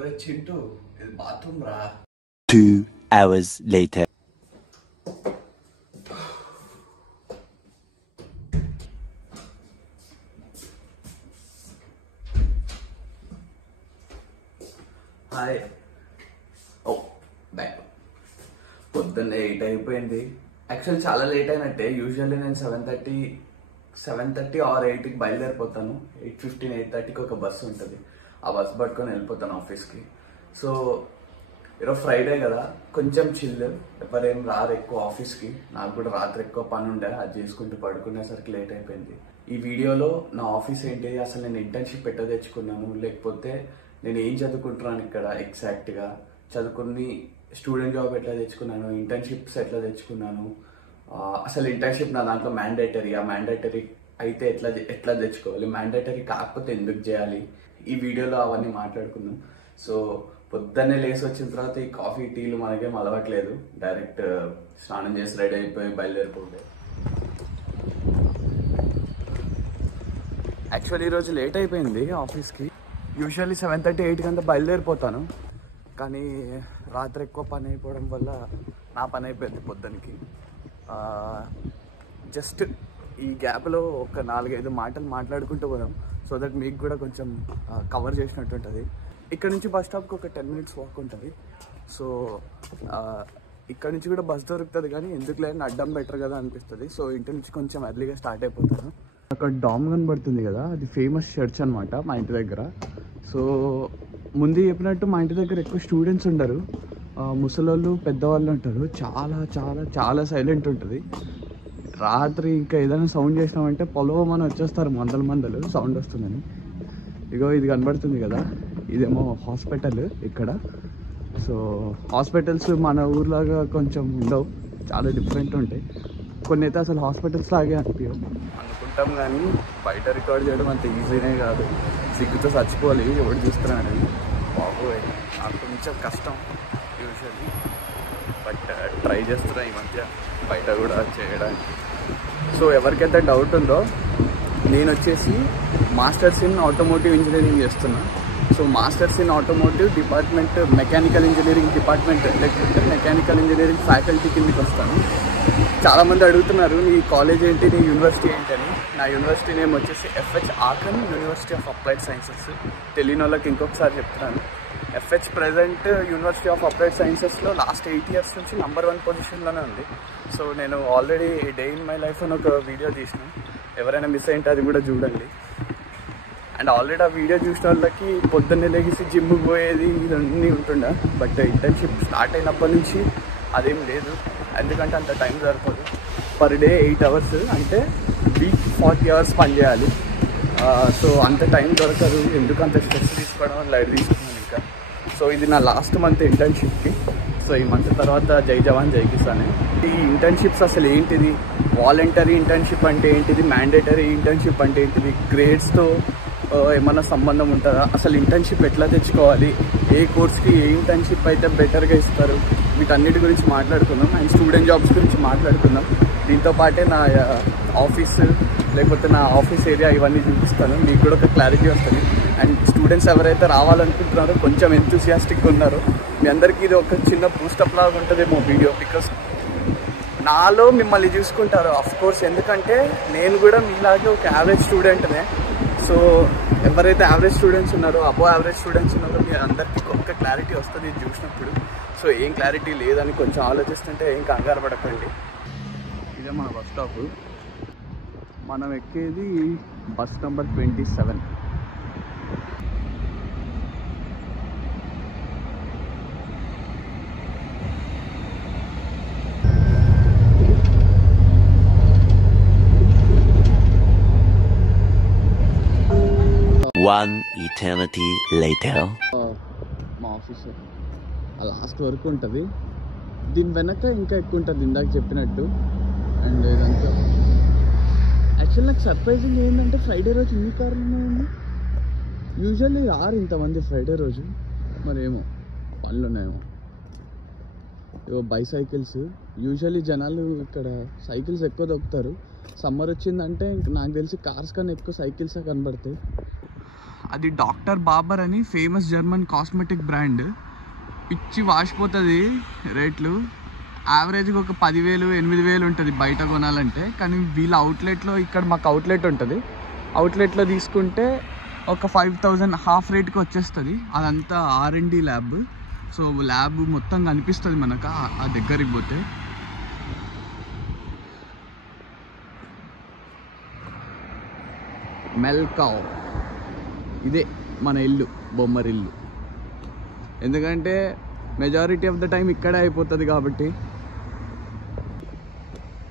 ఒరే చింటూ, ఇది బాత్రూమ్ రా. 2 hours later. హాయ్. ఓ బ్యాక్. పొద్దున్న 8 అయిపోయింది. యాక్చువల్లీ చాలా లేట్ అయినట్టే. యూజువల్లీ నేను 7:30 ఆర్ 8కి బయలుదేరిపోతాను. 8:15 8:30కి ఒక బస్సు ఉంటుంది. ఆ బస్సు పట్టుకొని వెళ్ళిపోతాను ఆఫీస్కి. సో ఈరోజు ఫ్రైడే కదా, కొంచెం చిల్. ఎవరేం రారు ఎక్కువ ఆఫీస్కి. నాకు కూడా రాత్రి ఎక్కువ పని ఉండే, అది చేసుకుంటూ పడుకునేసరికి లేట్ అయిపోయింది. ఈ వీడియోలో నా ఆఫీస్ ఏంటి, అసలు నేను ఇంటర్న్షిప్ ఎట్లా తెచ్చుకున్నాను, లేకపోతే నేను ఏం చదువుకుంటున్నాను ఇక్కడ ఎగ్జాక్ట్గా, చదువుకుని స్టూడెంట్ జాబ్ ఎట్లా తెచ్చుకున్నాను, ఇంటర్న్షిప్స్ ఎట్లా తెచ్చుకున్నాను, అసలు ఇంటర్న్షిప్ నా దాంట్లో మ్యాండేటరీ, ఆ మ్యాండేటరీ అయితే ఎట్లా తెచ్చుకోవాలి, మ్యాండేటరీ కాకపోతే ఎందుకు చేయాలి, ఈ వీడియోలో అవన్నీ మాట్లాడుకుందాం. సో పొద్దున్నే లేసి వచ్చిన తర్వాత ఈ కాఫీ టీలు మనకేం అలవాట్లేదు. డైరెక్ట్ స్నానం చేసి రెడీ అయిపోయి బయలుదేరిపోతే. యాక్చువల్లీ ఈరోజు లేట్ అయిపోయింది ఆఫీస్కి. యూజువల్లీ 7:30 8కి అంతా బయలుదేరిపోతాను, కానీ రాత్రి ఎక్కువ పని అయిపోవడం వల్ల నా పని అయిపోయింది పొద్దునకి. జస్ట్ ఈ గ్యాప్లో ఒక 4-5 మాటలు మాట్లాడుకుంటూ పోదాం, సో దట్ మీకు కూడా కొంచెం కవర్ చేసినట్టు ఉంటుంది. ఇక్కడ నుంచి బస్ స్టాప్కి ఒక 10 minutes వాక్ ఉంటుంది. సో ఇక్కడ నుంచి కూడా బస్ దొరుకుతుంది, కానీ ఎందుకు లేని అడ్డం బెటర్ కదా అనిపిస్తుంది. సో ఇంటి నుంచి కొంచెం ఎర్లీగా స్టార్ట్ అయిపోతాను. అక్కడ డామ్ కనబడుతుంది కదా, అది ఫేమస్ చర్చ్ అనమాట మా ఇంటి దగ్గర. సో ముందు చెప్పినట్టు మా ఇంటి దగ్గర ఎక్కువ స్టూడెంట్స్ ఉండరు, ముసలోళ్ళు పెద్దవాళ్ళు ఉంటారు. చాలా చాలా చాలా సైలెంట్ ఉంటుంది. రాత్రి ఇంకా ఏదైనా సౌండ్ చేసినామంటే పొలవమని వచ్చేస్తారు మందలు సౌండ్ వస్తుందని. ఇగో ఇది కనబడుతుంది కదా, ఇదేమో హాస్పిటల్ ఇక్కడ. సో హాస్పిటల్స్ మన ఊర్లాగా కొంచెం ఉండవు, చాలా డిఫరెంట్ ఉంటాయి. కొన్ని అయితే అసలు హాస్పిటల్స్ లాగే అనిపించవు అనుకుంటాం, కానీ బయట రికార్డ్ చేయడం అంత ఈజీనే కాదు. సిగ్గుతో చచ్చిపోవాలి ఎవడు చూస్తున్నాడు. బాబోయ్, నాకు కొంచెం కష్టం యూజువల్లీ, బట్ ట్రై చేస్తున్నా ఈ మధ్య బయట కూడా చేయడానికి. సో ఎవరికైతే డౌట్ ఉందో, నేను వచ్చేసి మాస్టర్స్ ఇన్ ఆటోమోటివ్ ఇంజనీరింగ్ చేస్తున్నా. So masters in automotive department, mechanical engineering department, లేకపోతే మెకానికల్ ఇంజనీరింగ్ ఫ్యాకల్టీ కిందకి వస్తాను. చాలామంది అడుగుతున్నారు నీ కాలేజ్ ఏంటి, నీ యూనివర్సిటీ ఏంటి అని. నా యూనివర్సిటీ నేమ్ వచ్చేసి FH Aachen university of applied sciences. తెలియని వాళ్ళకి ఇంకొకసారి చెప్తున్నాను. FH ప్రజెంట్ యూనివర్సిటీ ఆఫ్ అప్లైడ్ సైన్సెస్లో లాస్ట్ 8 years నుంచి నంబర్ 1 పొజిషన్లోనే ఉంది. సో నేను already day in my life అని ఒక వీడియో తీసిన, ఎవరైనా మిస్ అయింటే అది కూడా చూడండి. అండ్ ఆల్రెడీ ఆ వీడియో చూసిన వాళ్ళకి పొద్దున్నే లెగిసి జిమ్కి పోయేది ఇవన్నీ ఉంటుండే, బట్ ఇంటర్న్షిప్ స్టార్ట్ అయినప్పటి నుంచి అదేం లేదు. ఎందుకంటే అంత టైం సరిపోదు. పర్ డే 8 hours, అంటే వీక్ 40 hours పని చేయాలి. సో అంత టైం దొరకదు, ఎందుకు అంత స్ట్రెస్ తీసుకోవడం లైట్ తీసుకున్నాను ఇంకా. సో ఇది నా లాస్ట్ మంత్ ఇంటర్న్షిప్కి. సో ఈ మంత్ తర్వాత జై జవాన్ జై కిసాన్. ఈ ఇంటర్న్షిప్స్ అసలు ఏంటిది, వాలంటరీ ఇంటర్న్షిప్ అంటే ఏంటిది, మ్యాండేటరీ ఇంటర్న్షిప్ అంటే ఏంటిది, గ్రేడ్స్తో ఏమన్నా సంబంధం ఉంటుందా, అసలు ఇంటర్న్షిప్ ఎట్లా తెచ్చుకోవాలి, ఏ కోర్స్కి ఏ ఇంటర్న్షిప్ అయితే బెటర్గా ఇస్తారు, వీటన్నిటి గురించి మాట్లాడుకుందాం. అండ్ స్టూడెంట్ జాబ్స్ గురించి మాట్లాడుకుందాం. దీంతో పాటే నా ఆఫీస్, లేకపోతే నా ఆఫీస్ ఏరియా ఇవన్నీ చూపిస్తాను, మీకు కూడా ఒక క్లారిటీ వస్తుంది. అండ్ స్టూడెంట్స్ ఎవరైతే రావాలనుకుంటున్నారో, కొంచెం ఎంతూసియాస్టిక్గా ఉన్నారో, మీ అందరికీ ఇది ఒక చిన్న బూస్టప్ లాగా ఉంటుందేమో వీడియో. బికాస్ నాలో మిమ్మల్ని చూసుకుంటారు అఫ్కోర్స్, ఎందుకంటే నేను కూడా మీలాగే ఒక యావరేజ్ స్టూడెంట్నే. సో ఎవరైతే యావరేజ్ స్టూడెంట్స్ ఉన్నారో, అబో యావరేజ్ స్టూడెంట్స్ ఉన్నారో, మీ అందరికీ ఒక క్లారిటీ వస్తుంది ఇది చూసినప్పుడు. సో ఏం క్లారిటీ లేదని కొంచెం ఆలోచిస్తుంటే ఏం కంగారు పడకండి. ఇదే మన బస్ స్టాప్. మనం ఎక్కేది bus number 27. One eternity later. మా ఆఫీస్ లాస్ట్ వరకు ఉంటుంది, దీని వెనక ఇంకా ఎక్కువ ఉంటుంది ఇందాక చెప్పినట్టు. అండ్ ఇదంతా యాక్చువల్ నాకు సర్ప్రైజింగ్ ఏంటంటే ఫ్రైడే రోజు ఇన్ని కార్లు ఉన్నాయండి. యూజువల్లీ రారు ఇంతమంది ఫ్రైడే రోజు, మరేమో పనులు ఉన్నాయేమో. ఏవో బైసైకిల్స్, యూజువల్లీ జనాలు ఇక్కడ సైకిల్స్ ఎక్కువ దొక్కుతారు. సమ్మర్ వచ్చిందంటే ఇంక నాకు తెలిసి కార్స్ కన్నా ఎక్కువ సైకిల్సే కనబడతాయి. అది డాక్టర్ బాబర్ అని ఫేమస్ జర్మన్ కాస్మెటిక్ బ్రాండ్. పిచ్చి వాసిపోతుంది రేట్లు. యావరేజ్గా ఒక 10,000 8,000 ఉంటుంది బయట కొనాలంటే. కానీ వీళ్ళ అవుట్లెట్లో, ఇక్కడ మాకు అవుట్లెట్ ఉంటుంది, అవుట్లెట్లో తీసుకుంటే ఒక 5,000 హాఫ్ రేట్కి వచ్చేస్తుంది. అదంతా R&D ల్యాబ్. సో ల్యాబ్ మొత్తం కనిపిస్తుంది మనకు ఆ దగ్గరికి పోతే. మెల్కావ్ ఇదే మన ఇల్లు, బొమ్మరిల్లు. ఎందుకంటే మెజారిటీ ఆఫ్ ద టైం ఇక్కడే అయిపోతుంది కాబట్టి.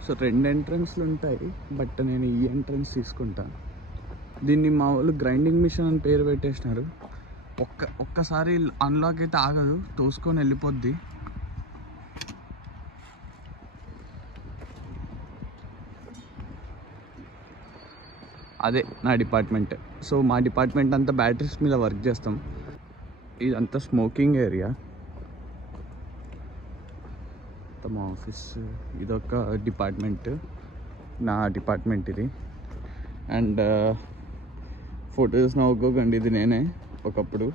సో 2 ఎంట్రన్స్లు ఉంటాయి, బట్ నేను ఈ ఎంట్రన్స్ తీసుకుంటాను. దీన్ని మా వాళ్ళు గ్రైండింగ్ మిషన్ అని పేరు పెట్టేసినారు. ఒక్కసారి అన్లాక్ అయితే ఆగదు, తోసుకొని వెళ్ళిపోద్ది. అదే నా డిపార్ట్మెంట్. సో మా డిపార్ట్మెంట్ అంతా బ్యాటరీస్ మీద వర్క్ చేస్తాం. ఇదంతా స్మోకింగ్ ఏరియా. మా ఆఫీస్ ఇదొక డిపార్ట్మెంట్, నా డిపార్ట్మెంట్ ఇది. అండ్ ఫొటోస్ నవ్వుకోకండి, ఇది నేనే ఒకప్పుడు.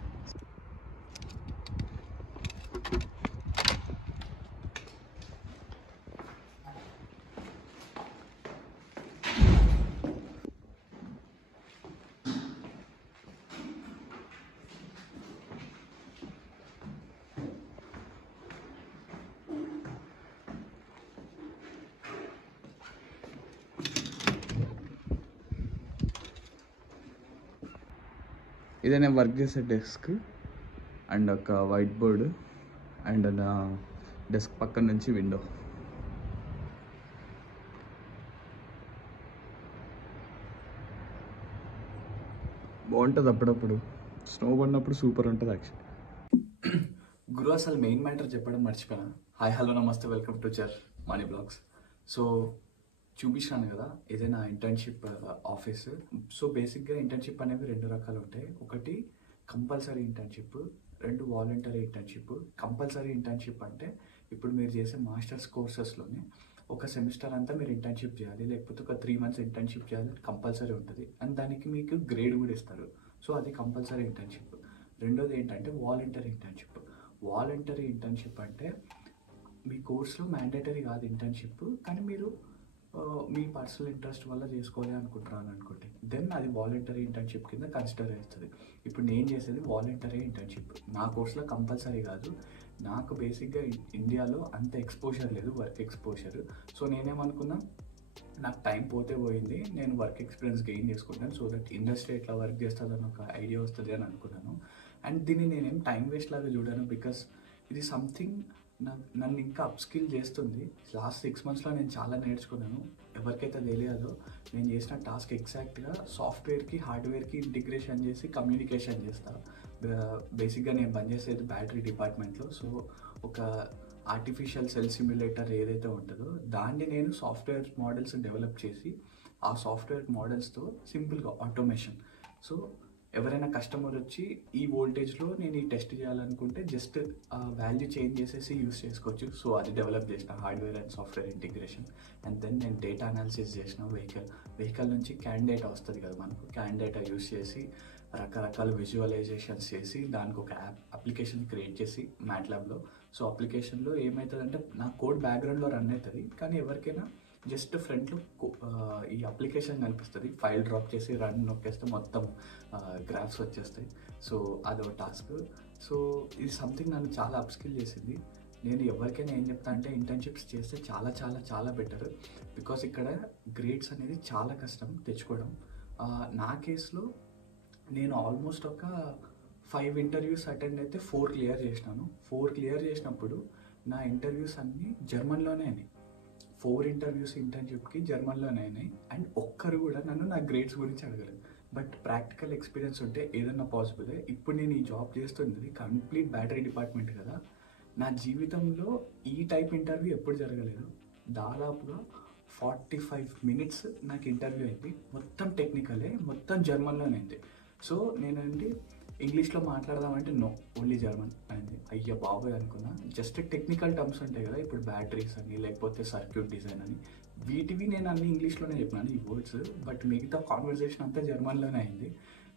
ఇదే నేను వర్క్ చేసే డెస్క్ అండ్ ఒక వైట్ బోర్డు అండ్ నా డెస్క్ పక్కన నుంచి విండో. బాగుంటుంది అప్పుడప్పుడు, స్నో పడినప్పుడు సూపర్ ఉంటుంది యాక్చువల్లీ. గురు అసలు మెయిన్ మ్యాటర్ చెప్పడం మర్చిపోయాను. హాయ్ హలో నమస్తే, వెల్కమ్ టు చర్ మనీ బ్లాగ్స్. సో చూపించాను కదా, ఇదే నా ఇంటర్న్షిప్ ఆఫీస్. సో బేసిక్గా ఇంటర్న్షిప్ అనేవి 2 రకాలు ఉంటాయి. ఒకటి compulsory internship, 2 voluntary internship. Compulsory internship అంటే ఇప్పుడు మీరు చేసే మాస్టర్స్ కోర్సెస్లోనే ఒక సెమిస్టర్ అంతా మీరు ఇంటర్న్షిప్ చేయాలి, లేకపోతే ఒక 3 months ఇంటర్న్షిప్ చేయాలి, కంపల్సరీ ఉంటుంది. అండ్ దానికి మీకు గ్రేడ్ కూడా ఇస్తారు. సో అది కంపల్సరీ ఇంటర్న్షిప్. రెండోది ఏంటంటే వాలంటరీ ఇంటర్న్షిప్. వాలంటరీ ఇంటర్న్షిప్ అంటే మీ కోర్సులో మ్యాండేటరీ కాదు ఇంటర్న్షిప్, కానీ మీరు మీ పర్సనల్ ఇంట్రెస్ట్ వల్ల చేసుకోవాలి అనుకుంటున్నాను అనుకోండి, దెన్ అది వాలంటరీ ఇంటర్న్షిప్ కింద కన్సిడర్ అవుతుంది. ఇప్పుడు నేను చేసేది వాలంటరీ ఇంటర్న్షిప్. నా కోర్సులో కంపల్సరీ కాదు. నాకు బేసిక్గా ఇండియాలో అంత ఎక్స్పోజర్ లేదు, వర్క్ ఎక్స్పోజర్. సో నేనేమనుకున్నా, నాకు టైం పోతే పోయింది, నేను వర్క్ ఎక్స్పీరియన్స్ గెయిన్ చేసుకుంటాను, సో దట్ ఇండస్ట్రీ ఎట్లా వర్క్ చేస్తుందని ఒక ఐడియా వస్తుంది అని అనుకున్నాను. అండ్ దీన్ని నేనేం టైం వేస్ట్ లాగా చూడాను, బికాస్ ఇది సంథింగ్ నన్ను ఇంకా అప్స్కిల్ చేస్తుంది. లాస్ట్ 6 monthsలో నేను చాలా నేర్చుకున్నాను. ఎవరికైతే తెలియదో, నేను చేసిన టాస్క్ ఎగ్జాక్ట్గా సాఫ్ట్వేర్కి హార్డ్వేర్కి ఇంటిగ్రేషన్ చేసి కమ్యూనికేషన్ చేస్తాను. బేసిక్గా నేను పనిచేసేది బ్యాటరీ డిపార్ట్మెంట్లో. సో ఒక ఆర్టిఫిషియల్ సెల్ సిమ్యులేటర్ ఏదైతే ఉంటుందో దాన్ని నేను సాఫ్ట్వేర్ మోడల్స్ డెవలప్ చేసి, ఆ సాఫ్ట్వేర్ మోడల్స్తో సింపుల్గా ఆటోమేషన్. సో ఎవరైనా కస్టమర్ వచ్చి ఈ వోల్టేజ్లో నేను ఈ టెస్ట్ చేయాలనుకుంటే జస్ట్ వాల్యూ చేంజ్ చేసేసి యూస్ చేసుకోవచ్చు. సో అది డెవలప్ చేసిన hardware and software integration. And then నేను డేటా అనాలిసిస్ చేసిన వెహికల్ నుంచి క్యాన్ డేటా వస్తుంది కదా మనకు, క్యాన్ డేటా యూస్ చేసి రకరకాల విజువలైజేషన్స్ చేసి దానికి ఒక అప్లికేషన్ క్రియేట్ చేసి మ్యాట్లాబ్లో. సో అప్లికేషన్లో ఏమవుతుందంటే నా కోడ్ బ్యాక్గ్రౌండ్లో రన్ అవుతుంది, కానీ ఎవరికైనా జస్ట్ ఫ్రంట్లో ఈ అప్లికేషన్ కనిపిస్తుంది. ఫైల్ డ్రాప్ చేసి రన్ నొక్కేస్తే మొత్తం గ్రాఫ్స్ వచ్చేస్తాయి. సో అదొక టాస్క్. సో ఇది సంథింగ్ నన్ను చాలా అప్స్కిల్ చేసింది. నేను ఎవరికైనా ఏం చెప్తా అంటే, ఇంటర్న్షిప్స్ చేస్తే చాలా చాలా చాలా బెటర్. బికాస్ ఇక్కడ గ్రేడ్స్ అనేది చాలా కష్టం తెచ్చుకోవడం. నా కేసులో నేను ఆల్మోస్ట్ ఒక 5 ఇంటర్వ్యూస్ అటెండ్ అయితే 4 క్లియర్ చేసినాను. 4 క్లియర్ చేసినప్పుడు నా ఇంటర్వ్యూస్ అన్నీ జర్మన్లోనే అయినాయి. 4 ఇంటర్వ్యూస్ ఇంటర్న్షిప్కి జర్మన్లోనే అయినాయి. అండ్ ఒక్కరు కూడా నన్ను నా గ్రేడ్స్ గురించి అడగలేదు. బట్ ప్రాక్టికల్ ఎక్స్పీరియన్స్ ఉంటే ఏదన్నా పాసిబులే. ఇప్పుడు నేను ఈ జాబ్ చేస్తున్నది కంప్లీట్ బ్యాటరీ డిపార్ట్మెంట్ కదా. నా జీవితంలో ఈ టైప్ ఇంటర్వ్యూ ఎప్పుడు జరగలేదు. దాదాపుగా 45 minutes నాకు ఇంటర్వ్యూ అయింది. మొత్తం టెక్నికలే, మొత్తం జర్మన్లోనే అయింది. సో నేనంటే ఇంగ్లీష్లో మాట్లాడదామంటే నో, ఓన్లీ జర్మన్ అయింది. అయ్యో బాబోయ్ అనుకున్నా. జస్ట్ టెక్నికల్ టర్మ్స్ ఉంటాయి కదా, ఇప్పుడు బ్యాటరీస్ అని లేకపోతే సర్క్యూట్ డిజైన్ అని, వీటివి నేను అన్ని ఇంగ్లీష్లోనే చెప్పినాను ఈ వర్డ్స్. బట్ మిగతా కాన్వర్జేషన్ అంతా జర్మన్లోనే అయింది.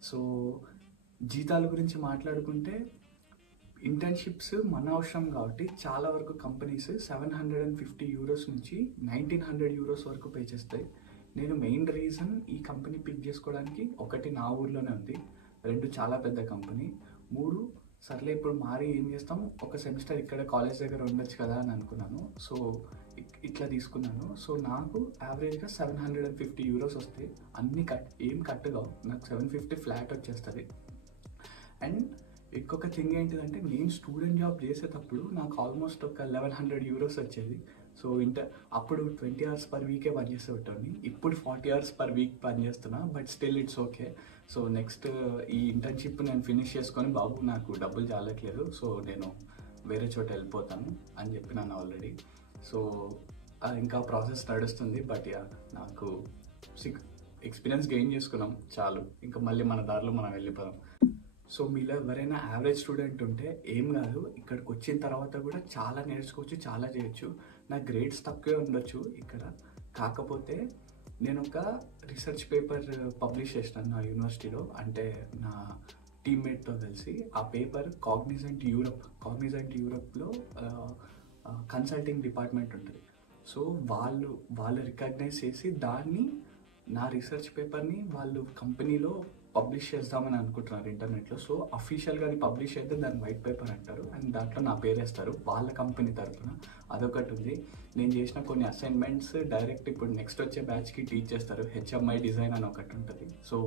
సో జీతాల గురించి మాట్లాడుకుంటే ఇంటర్న్షిప్స్ మన అవసరం కాబట్టి చాలా వరకు కంపెనీస్ 750 యూరోస్ నుంచి 1900 యూరోస్ వరకు పే చేస్తాయి. నేను మెయిన్ రీజన్ ఈ కంపెనీ పిక్ చేసుకోవడానికి, ఒకటి నా ఊర్లోనే ఉంది, 2 చాలా పెద్ద కంపెనీ, 3 సర్లే ఇప్పుడు మారి ఏం చేస్తాం, ఒక సెమిస్టర్ ఇక్కడ కాలేజ్ దగ్గర ఉండొచ్చు కదా అని అనుకున్నాను. సో ఇట్లా తీసుకున్నాను. సో నాకు యావరేజ్గా 750 యూరోస్ వస్తాయి. అన్ని ఏం కట్టుగా నాకు 750 ఫ్లాట్ వచ్చేస్తుంది. అండ్ ఇంకొక థింగ్ ఏంటిదంటే, నేను స్టూడెంట్ జాబ్ చేసేటప్పుడు నాకు ఆల్మోస్ట్ ఒక 1100 యూరోస్ వచ్చేది. సో అప్పుడు 20 hours per వీకే పనిచేసేవాడిని. ఇప్పుడు 40 hours per వీక్ పనిచేస్తున్నా, but still it's okay. So next ఈ ఇంటర్న్షిప్ నేను ఫినిష్ చేసుకొని, బాబు నాకు డబ్బులు చాలట్లేదు, సో నేను వేరే చోట వెళ్ళిపోతాను అని చెప్పినాను ఆల్రెడీ. సో ఇంకా ప్రాసెస్ నడుస్తుంది. బట్ నాకు ఎక్స్పీరియన్స్ గెయిన్ చేసుకున్నాం చాలు, ఇంకా మళ్ళీ మన దారిలో మనం వెళ్ళిపోదాం. సో మీలో ఎవరైనా యావరేజ్ స్టూడెంట్ ఉంటే ఏం కాదు, ఇక్కడికి వచ్చిన తర్వాత కూడా చాలా నేర్చుకోవచ్చు, చాలా చేయొచ్చు. నా గ్రేడ్స్ తక్కువే ఉండొచ్చు ఇక్కడ, కాకపోతే నేను ఒక రీసెర్చ్ పేపర్ పబ్లిష్ చేసినాను నా యూనివర్సిటీలో, అంటే నా టీమ్మేట్తో కలిసి. ఆ పేపర్ కాగ్నిజెంట్ యూరప్లో కన్సల్టింగ్ డిపార్ట్మెంట్ ఉంటుంది. సో వాళ్ళు రికగ్నైజ్ చేసి దాన్ని, నా రీసెర్చ్ పేపర్ని వాళ్ళు కంపెనీలో పబ్లిష్ చేద్దామని అనుకుంటున్నారు ఇంటర్నెట్లో. సో అఫీషియల్గా అది పబ్లిష్ అయితే దాన్ని వైట్ పేపర్ అంటారు, అండ్ దాంట్లో నా పేరు వేస్తారు వాళ్ళ కంపెనీ తరఫున. అదొకటి ఉంది. నేను చేసిన కొన్ని అసైన్మెంట్స్ డైరెక్ట్ ఇప్పుడు నెక్స్ట్ వచ్చే బ్యాచ్కి టీచ్ చేస్తారు. HMI డిజైన్ అని ఒకటి ఉంటుంది. సో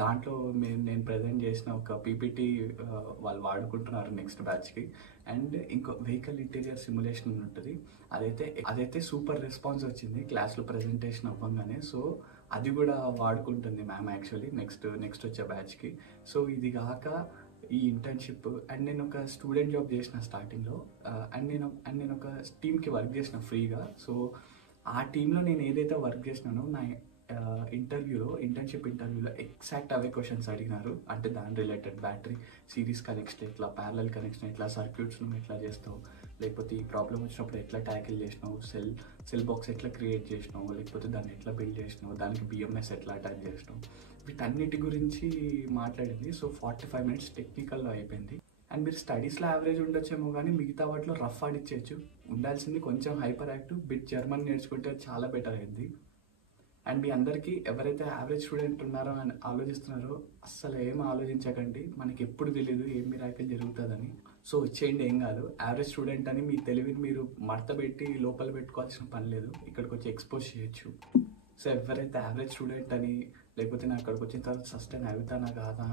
దాంట్లో నేను ప్రజెంట్ చేసిన ఒక పీపీటీ వాళ్ళు వాడుకుంటున్నారు నెక్స్ట్ బ్యాచ్కి. అండ్ ఇంకో వెహికల్ ఇంటీరియర్ సిమ్యులేషన్ ఉంటుంది, అదైతే సూపర్ రెస్పాన్స్ వచ్చింది క్లాస్లో ప్రజెంటేషన్ అవ్వగానే. సో అది కూడా వాడుకుంటుంది మ్యామ్ యాక్చువల్లీ నెక్స్ట్ వచ్చే బ్యాచ్కి. సో ఇది కాక ఈ ఇంటర్న్షిప్, అండ్ నేను ఒక స్టూడెంట్ జాబ్ చేసిన స్టార్టింగ్లో, అండ్ నేను ఒక టీమ్కి వర్క్ చేసిన ఫ్రీగా. సో ఆ టీంలో నేను ఏదైతే వర్క్ చేసినానో నా ఇంటర్న్షిప్ ఇంటర్వ్యూలో ఎగ్జాక్ట్ అవే క్వశ్చన్స్ అడిగినారు. అంటే దాని రిలేటెడ్ బ్యాటరీ సిరీస్ కనెక్షన్ ఎట్లా, ప్యారలల్ కనెక్షన్ ఎట్లా, సర్క్యూట్స్ నువ్వు ఎట్లా చేస్తావు, లేకపోతే ఈ ప్రాబ్లం వచ్చినప్పుడు ఎట్లా ట్యాకిల్ చేసినావు, సెల్ బాక్స్ ఎట్లా క్రియేట్ చేసినావు, లేకపోతే దాన్ని ఎట్లా బిల్డ్ చేసినావు, దానికి BMS ఎట్లా అటాచ్ చేసినావు, వీటన్నిటి గురించి మాట్లాడింది. సో 45 minutes టెక్నికల్లో అయిపోయింది. అండ్ మీరు స్టడీస్లో యావరేజ్ ఉండొచ్చేమో కానీ మిగతా వాటిలో రఫ్ ఆడిచ్చేయచ్చు. ఉండాల్సింది కొంచెం హైపర్ యాక్టివ్, జర్మన్ నేర్చుకుంటే చాలా బెటర్ అయింది. అండ్ మీ అందరికీ ఎవరైతే యావరేజ్ స్టూడెంట్ ఉన్నారో అని ఆలోచిస్తున్నారో, అస్సలు ఏం ఆలోచించకండి, మనకి ఎప్పుడు తెలియదు ఏం మిరాకిల్ జరుగుతుందని. సో వచ్చేయండి, ఏం కాదు. యావరేజ్ స్టూడెంట్ అని మీ తెలివిని మీరు మడత పెట్టి లోపల పెట్టుకోవాల్సిన పని లేదు, ఇక్కడికి వచ్చి ఎక్స్పోజ్ చేయొచ్చు. సో ఎవరైతే యావరేజ్ స్టూడెంట్ అని, లేకపోతే నేను అక్కడికి వచ్చిన తర్వాత సస్టైన్ అవుతానా కాదా,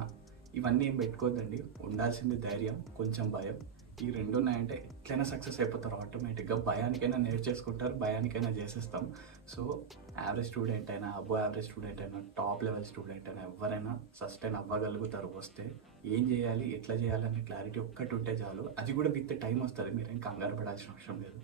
ఇవన్నీ ఏం పెట్టుకోవద్దండి. ఉండాల్సింది ధైర్యం, కొంచెం భయం. ఈ 2 ఉన్నాయంటే ఎట్లయినా సక్సెస్ అయిపోతారు ఆటోమేటిక్గా. భయానికైనా నేర్చేసుకుంటారు, భయానికైనా చేసేస్తాం. సో యావరేజ్ స్టూడెంట్ అయినా, అబోవ్ యావరేజ్ స్టూడెంట్ అయినా, టాప్ లెవెల్ స్టూడెంట్ అయినా ఎవరైనా సస్టైన్ అవ్వగలుగుతారు. వస్తే ఏం చేయాలి, ఎట్లా చేయాలనే క్లారిటీ ఒక్కటి ఉంటే చాలు. అది కూడా విత్ టైం వస్తుంది, మీరేం కంగారు పడాల్సిన అవసరం లేదు.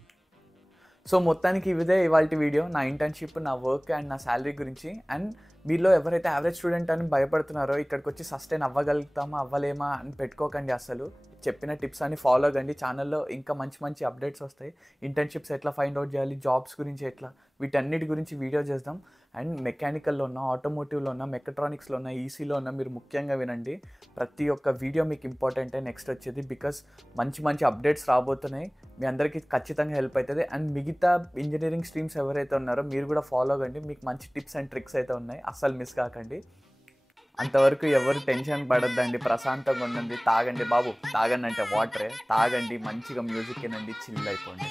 సో మొత్తానికి ఇదే ఇవాళ వీడియో, నా ఇంటర్న్షిప్, నా వర్క్ అండ్ నా శాలరీ గురించి. అండ్ మీలో ఎవరైతే యావరేజ్ స్టూడెంట్ అని భయపడుతున్నారో, ఇక్కడికి వచ్చి సస్టైన్ అవ్వగలుగుతామా అవ్వలేమా అని పెట్టుకోకండి. అసలు చెప్పిన టిప్స్ అన్ని ఫాలో అవ్వండి. ఛానల్లో ఇంకా మంచి అప్డేట్స్ వస్తాయి. ఇంటర్న్షిప్స్ ఎట్లా ఫైండ్ అవుట్ చేయాలి, జాబ్స్ గురించి ఎట్లా, వీటన్నిటి గురించి వీడియో చేద్దాం. అండ్ మెకానికల్లో ఉన్న, ఆటోమోటివ్లో ఉన్న, మెకట్రానిక్స్లో ఉన్న, ఈసీలో ఉన్న మీరు ముఖ్యంగా వినండి. ప్రతి ఒక్క వీడియో మీకు ఇంపార్టెంటే నెక్స్ట్ వచ్చేది, బికాస్ మంచి అప్డేట్స్ రాబోతున్నాయి. మీ అందరికీ ఖచ్చితంగా హెల్ప్ అవుతుంది. అండ్ మిగతా ఇంజనీరింగ్ స్ట్రీమ్స్ ఎవరైతే ఉన్నారో మీరు కూడా ఫాలో అవ్వండి. మీకు మంచి టిప్స్ అండ్ ట్రిక్స్ అయితే ఉన్నాయి, అస్సలు మిస్ కాకండి. అంతవరకు ఎవరు టెన్షన్ పడొద్దండి, ప్రశాంతంగా ఉండండి. తాగండి బాబు, తాగండి అంటే వాటరే తాగండి, మంచిగా మ్యూజిక్ వినండి, చిల్ అయిపోండి.